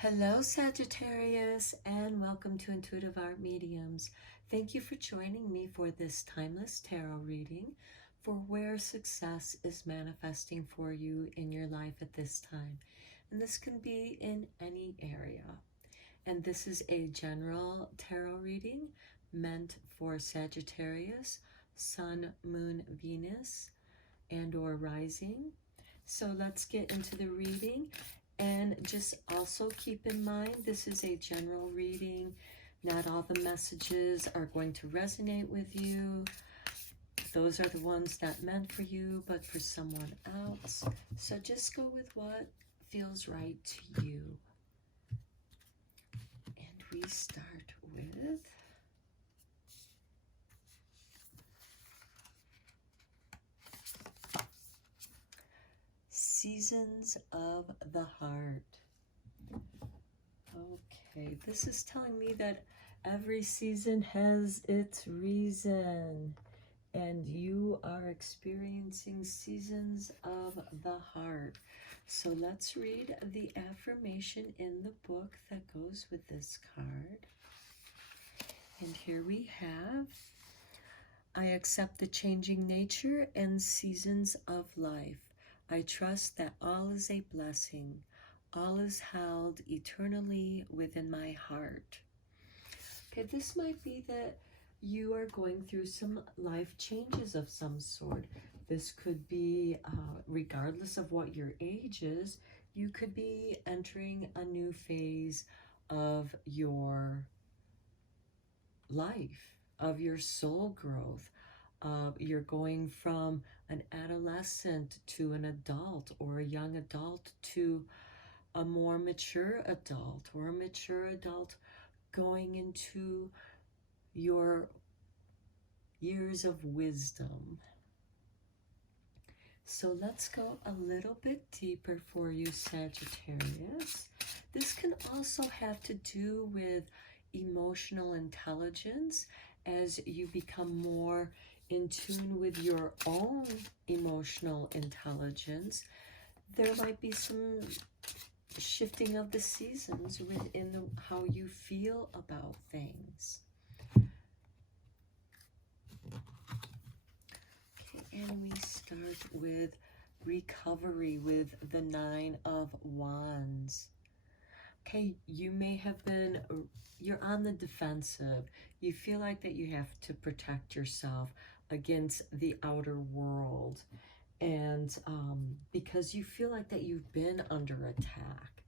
Hello, Sagittarius, and welcome to Intuitive Art Mediums. Thank you for joining me for this timeless tarot reading for where success is manifesting for you in your life at this time. And this can be in any area. And this is a general tarot reading meant for Sagittarius, Sun, Moon, Venus, and or rising. So let's get into the reading. And just also keep in mind, this is a general reading. Not all the messages are going to resonate with you. Those are the ones not meant for you, but for someone else. So just go with what feels right to you. And we start with Seasons of the Heart. Okay, this is telling me that every season has its reason, and you are experiencing seasons of the heart. So let's read the affirmation in the book that goes with this card. And here we have, I accept the changing nature and seasons of life. I trust that all is a blessing. All is held eternally within my heart. Okay, this might be that you are going through some life changes of some sort. This could be, regardless of what your age is, you could be entering a new phase of your life, of your soul growth. You're going from an adolescent to an adult, or a young adult to a more mature adult, or a mature adult going into your years of wisdom. So let's go a little bit deeper for you, Sagittarius. This can also have to do with emotional intelligence as you become more in tune with your own emotional intelligence. There might be some shifting of the seasons within how you feel about things. Okay, and we start with recovery with the Nine of Wands. Okay, you may have been, you're on the defensive. You feel like that you have to protect yourself against the outer world. And because you feel like that you've been under attack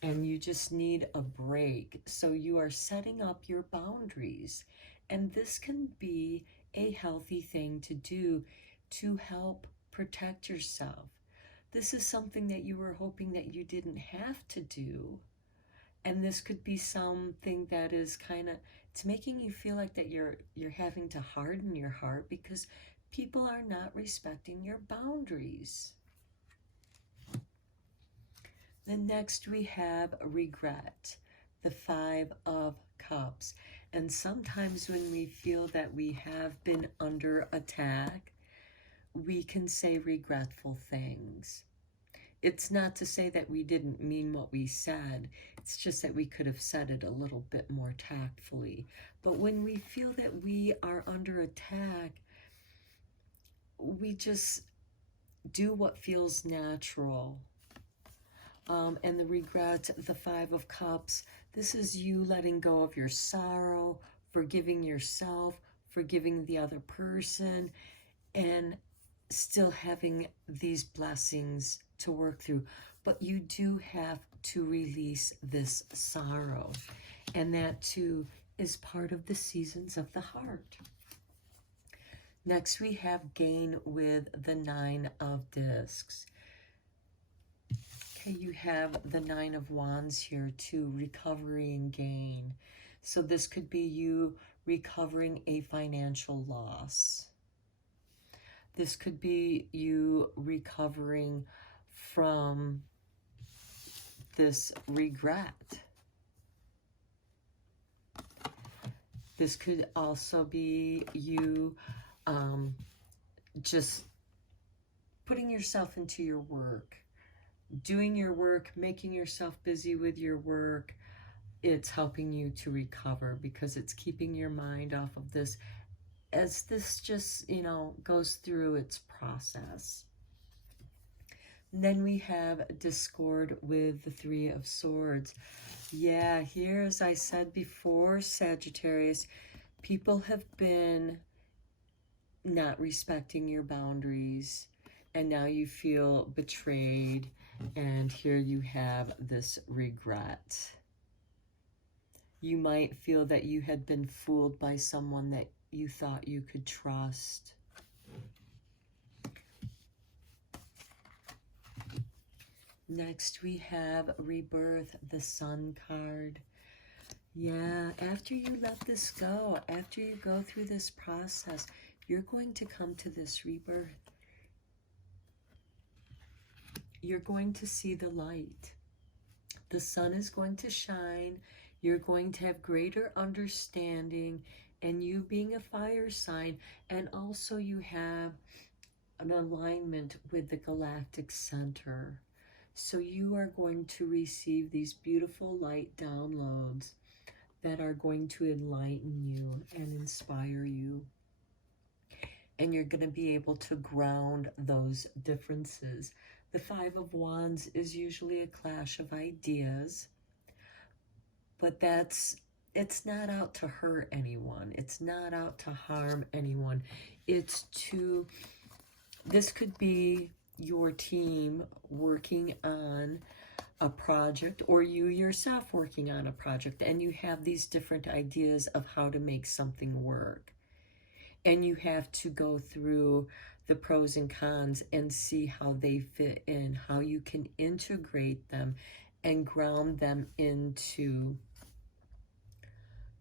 and you just need a break. So you are setting up your boundaries. And this can be a healthy thing to do to help protect yourself. This is something that you were hoping that you didn't have to do. And this could be something that is kind of, it's making you feel like that you're having to harden your heart because people are not respecting your boundaries. Then next we have regret, the Five of Cups. And sometimes when we feel that we have been under attack, we can say regretful things. It's not to say that we didn't mean what we said. It's just that we could have said it a little bit more tactfully. But when we feel that we are under attack, we just do what feels natural. And the regret, the Five of Cups, this is you letting go of your sorrow, forgiving yourself, forgiving the other person, and still having these blessings to work through. But you do have to release this sorrow. And that too is part of the seasons of the heart. Next we have gain with the Nine of Discs. Okay, you have the Nine of Wands here too, recovery and gain. So this could be you recovering a financial loss. This could be you recovering from this regret. This could also be you just putting yourself into your work, doing your work, making yourself busy with your work, it's helping you to recover because it's keeping your mind off of this as this just, you know, goes through its process. And then we have discord with the Three of Swords. Yeah, here, as I said before, Sagittarius, people have been not respecting your boundaries, and now you feel betrayed, and here you have this regret. You might feel that you had been fooled by someone that you thought you could trust. Next, we have Rebirth the Sun card. Yeah, after you let this go, after you go through this process, you're going to come to this rebirth. You're going to see the light. The sun is going to shine. You're going to have greater understanding, and you being a fire sign, and also you have an alignment with the galactic center. So you are going to receive these beautiful light downloads that are going to enlighten you and inspire you. And you're going to be able to ground those differences. The Five of Wands is usually a clash of ideas, but it's not out to hurt anyone. It's not out to harm anyone. It's to, this could be your team working on a project, or you yourself working on a project, and you have these different ideas of how to make something work. And you have to go through the pros and cons and see how they fit in, how you can integrate them and ground them into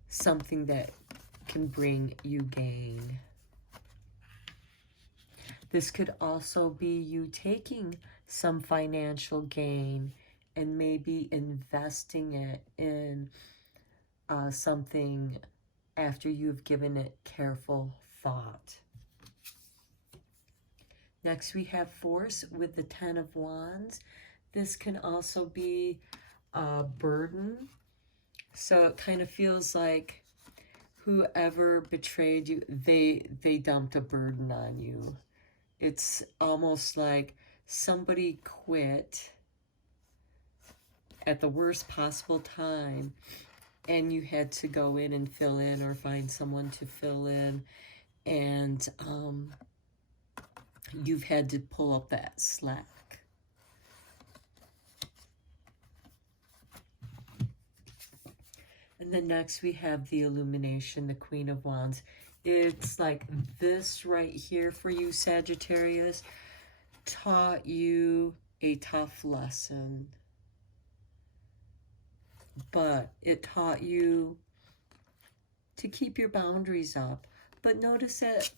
something that can bring you gain. This could also be you taking some financial gain and maybe investing it in something after you've given it careful thought. Next, we have Force with the Ten of Wands. This can also be a burden. So it kind of feels like whoever betrayed you, they dumped a burden on you. It's almost like somebody quit at the worst possible time, and you had to go in and fill in or find someone to fill in, and you've had to pull up that slack. And then next we have the Illumination, the Queen of Wands. It's like this right here for you, Sagittarius, taught you a tough lesson. But it taught you to keep your boundaries up. But notice that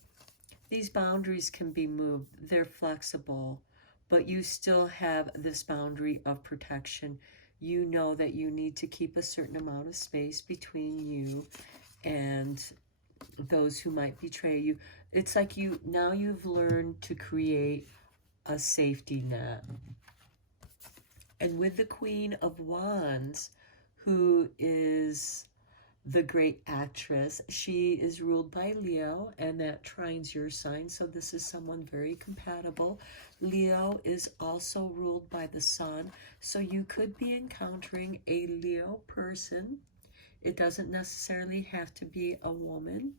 these boundaries can be moved. They're flexible, but you still have this boundary of protection. You know that you need to keep a certain amount of space between you and those who might betray you. It's like now you've learned to create a safety net. And with the Queen of Wands, who is the great actress, she is ruled by Leo, and that trines your sign, so this is someone very compatible. Leo is also ruled by the sun, so you could be encountering a Leo person. It doesn't necessarily have to be a woman,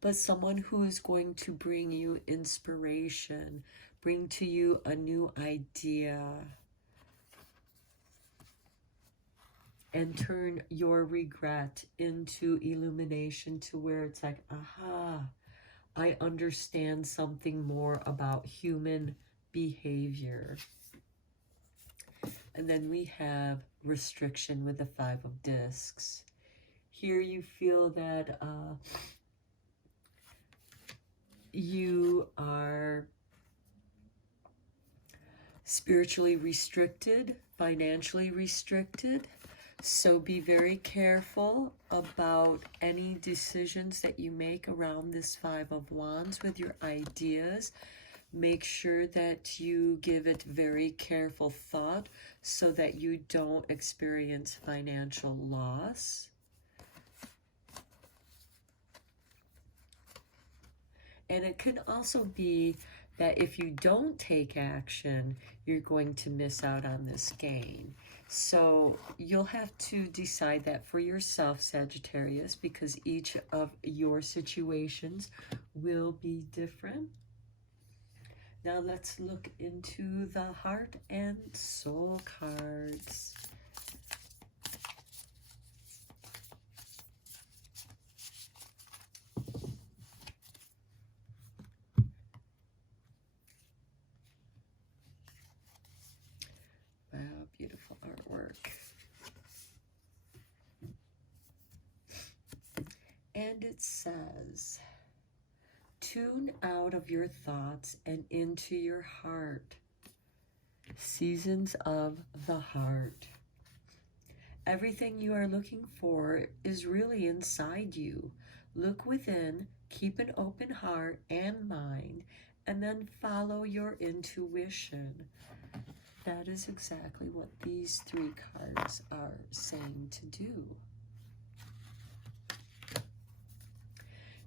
but someone who is going to bring you inspiration, bring to you a new idea, and turn your regret into illumination, to where it's like, aha, I understand something more about human behavior. And then we have restriction with the Five of Discs. Here you feel that you are spiritually restricted, financially restricted. So be very careful about any decisions that you make around this Five of Wands with your ideas, Make sure that you give it very careful thought so that you don't experience financial loss. And it can also be that if you don't take action, you're going to miss out on this gain. So you'll have to decide that for yourself, Sagittarius, because each of your situations will be different. Now let's look into the heart and soul cards. Wow, beautiful artwork. And it says, tune out of your thoughts and into your heart. Seasons of the heart. Everything you are looking for is really inside you. Look within, keep an open heart and mind, and then follow your intuition. That is exactly what these three cards are saying to do.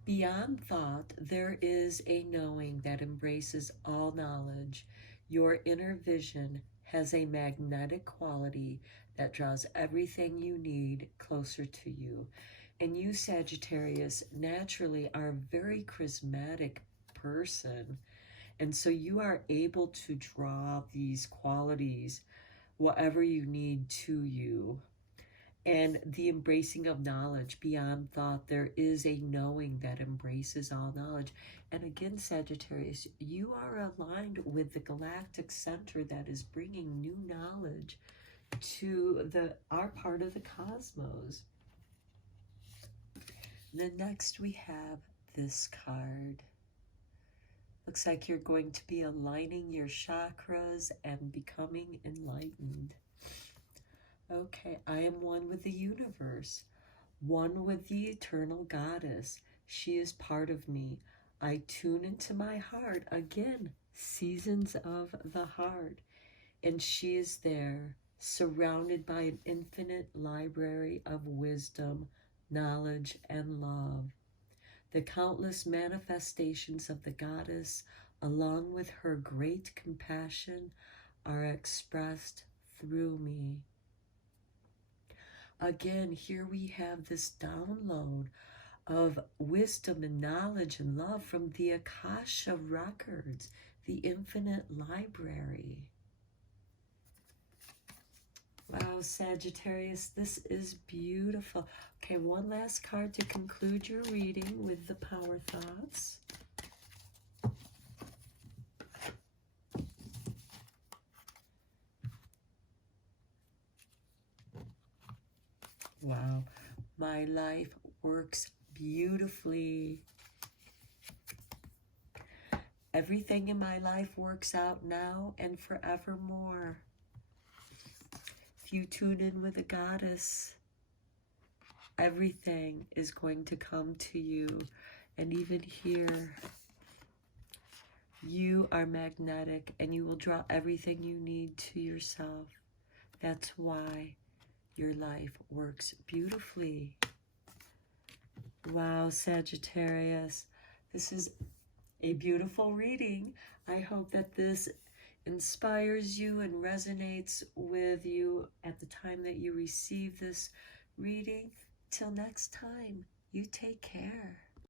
Beyond thought, there is a knowing that embraces all knowledge. Your inner vision has a magnetic quality that draws everything you need closer to you. And you, Sagittarius, naturally are a very charismatic person. And so you are able to draw these qualities, whatever you need, to you. And the embracing of knowledge, beyond thought, there is a knowing that embraces all knowledge. And again, Sagittarius, you are aligned with the galactic center that is bringing new knowledge to our part of the cosmos. And then next we have this card. Looks like you're going to be aligning your chakras and becoming enlightened. Okay, I am one with the universe, one with the eternal goddess. She is part of me. I tune into my heart. Again, seasons of the heart. And she is there, surrounded by an infinite library of wisdom, knowledge, and love. The countless manifestations of the goddess, along with her great compassion, are expressed through me. Again, here we have this download of wisdom and knowledge and love from the Akasha records, the infinite library. Wow, Sagittarius, this is beautiful. Okay, one last card to conclude your reading with the power thoughts. Wow, my life works beautifully. Everything in my life works out now and forevermore. If you tune in with the goddess, everything is going to come to you. And even here, you are magnetic and you will draw everything you need to yourself. That's why your life works beautifully. Wow, Sagittarius, this is a beautiful reading. I hope that this inspires you and resonates with you at the time that you receive this reading. Till next time, you take care.